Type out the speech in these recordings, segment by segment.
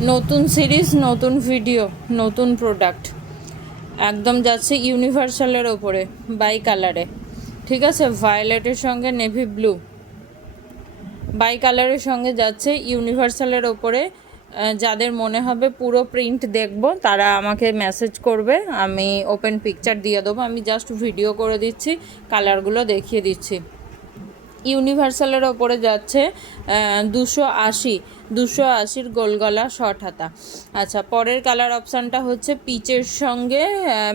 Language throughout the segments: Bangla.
নতুন সিরিজ, নতুন ভিডিও, নতুন প্রোডাক্ট একদম যাচ্ছে ইউনিভার্সালের ওপরে বাই কালারে। ঠিক আছে, ভায়োলেটের সঙ্গে নেভি ব্লু বাই কালারের সঙ্গে যাচ্ছে ইউনিভার্সালের ওপরে। যাদের মনে হবে পুরো প্রিন্ট দেখব তারা আমাকে মেসেজ করবে, আমি ওপেন পিকচার দিয়ে দেবো। আমি জাস্ট ভিডিও করে দিচ্ছি, কালারগুলো দেখিয়ে দিচ্ছি। ইউনিভার্সালের ওপরে যাচ্ছে 280 গোলগলা শর্ট হাতা। আচ্ছা, পরের কালার অপশানটা হচ্ছে পিচের সঙ্গে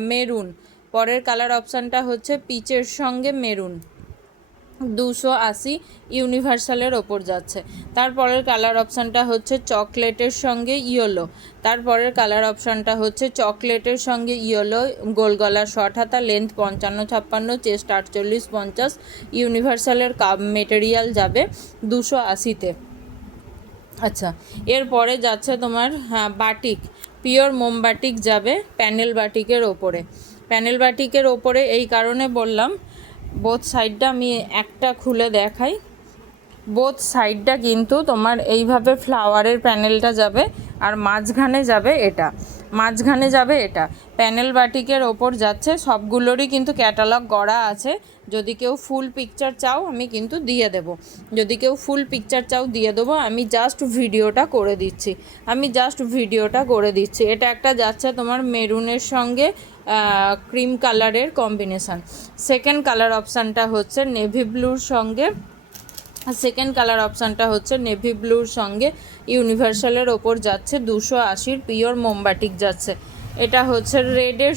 মেরুন। পরের কালার অপশানটা হচ্ছে পিচের সঙ্গে মেরুন, 280 ইউনিভার্সালের ওপর যাচ্ছে। তারপরের কালার অপশানটা হচ্ছে চকলেটের সঙ্গে ইয়েলো। তারপরের কালার অপশানটা হচ্ছে চকলেটের সঙ্গে ইয়েলো, গোলগলা শর্ট হাতা, লেন্থ 55-56, চেস্ট 48-50, ইউনিভার্সালের মেটেরিয়াল যাবে 280-তে। আচ্ছা, এরপরে যাচ্ছে তোমার বাটিক, পিওর মোমবাটিক যাবে প্যানেল বাটিকের ওপরে। প্যানেল বাটিকের ওপরে এই কারণে বললাম, বোথ সাইডটা আমি একটা খুলে দেখাই। বোথ সাইডটা কিন্তু তোমার এইভাবে ফ্লাওয়ারের প্যানেলটা যাবে, আর মাঝখানে যাবে এটা প্যানেল বাটিকের ওপর যাচ্ছে। সবগুলোরই কিন্তু ক্যাটালগ করা আছে। যদি কেউ ফুল পিকচার চাও আমি কিন্তু দিয়ে দেবো, দিয়ে দেবো। আমি জাস্ট ভিডিওটা করে দিচ্ছি। এটা একটা যাচ্ছে তোমার মেরুনের সঙ্গে ক্রিম কালারের কম্বিনেশান। সেকেন্ড কালার অপশানটা হচ্ছে নেভি ব্লুর সঙ্গে ইউনিভার্সালের ওপর যাচ্ছে 280 পিওর মোমবাটিক যাচ্ছে। এটা হচ্ছে রেডের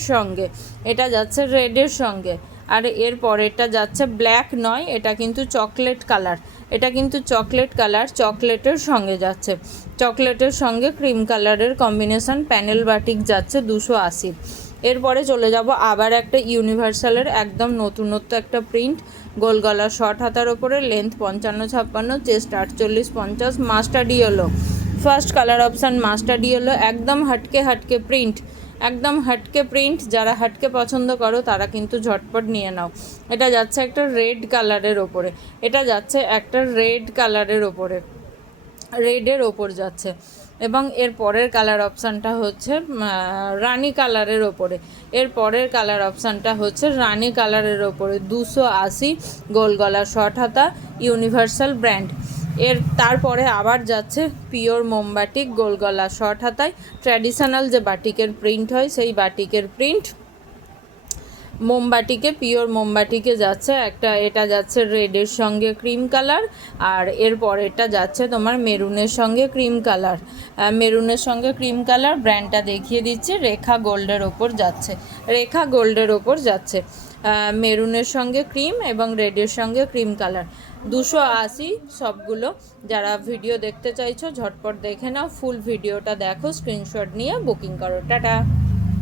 সঙ্গে, আর এর পরেরটা যাচ্ছে ব্ল্যাক নয়, এটা কিন্তু চকলেট কালার, চকলেটের সঙ্গে যাচ্ছে, চকলেটের সঙ্গে ক্রিম কালারের কম্বিনেশান। প্যানেল বাটিক যাচ্ছে 280। এরপরে চলে যাব আবার একটা ইউনিভার্সালের একদম নতুনত্ব একটা প্রিন্ট, গোলগলা শর্ট হাতার ওপরে, length 55-56, chest 48-50, mustard yellow. First colour option mustard yellow, একদম হাটকে প্রিন্ট। যারা হাটকে পছন্দ করো তারা কিন্তু ঝটপট নিয়ে নাও। এটা যাচ্ছে একটা রেড কালারের ওপরে, রেডের ওপর যাচ্ছে। এবং এর পরের কালার অপশানটা হচ্ছে রানি কালারের ওপরে। 280 গোলগলা শর্ট হাতা, ইউনিভার্সাল ব্র্যান্ড। তারপরে আবার যাচ্ছে পিওর মোমবাটিক, গোলগলা শর্ট হাতায় ট্র্যাডিশনাল যে বাটিকের প্রিন্ট হয় সেই বাটিকের প্রিন্ট পিওর মোমবাটিকে যাচ্ছে একটা। এটা যাচ্ছে রেডের সঙ্গে ক্রিম কালার, আর এর পরেরটা যাচ্ছে তোমার মেরুনের সঙ্গে ক্রিম কালার। ব্র্যান্ডটা দেখিয়ে দিচ্ছি, রেখা গোল্ডের ওপর যাচ্ছে। মেরুনের সঙ্গে ক্রিম এবং রেডের সঙ্গে ক্রিম কালার, 280 সবগুলো। যারা ভিডিও দেখতে চাইছো ঝটপট দেখে নাও, ফুল ভিডিওটা দেখো, স্ক্রিনশট নিয়ে বুকিং করো। টাটা।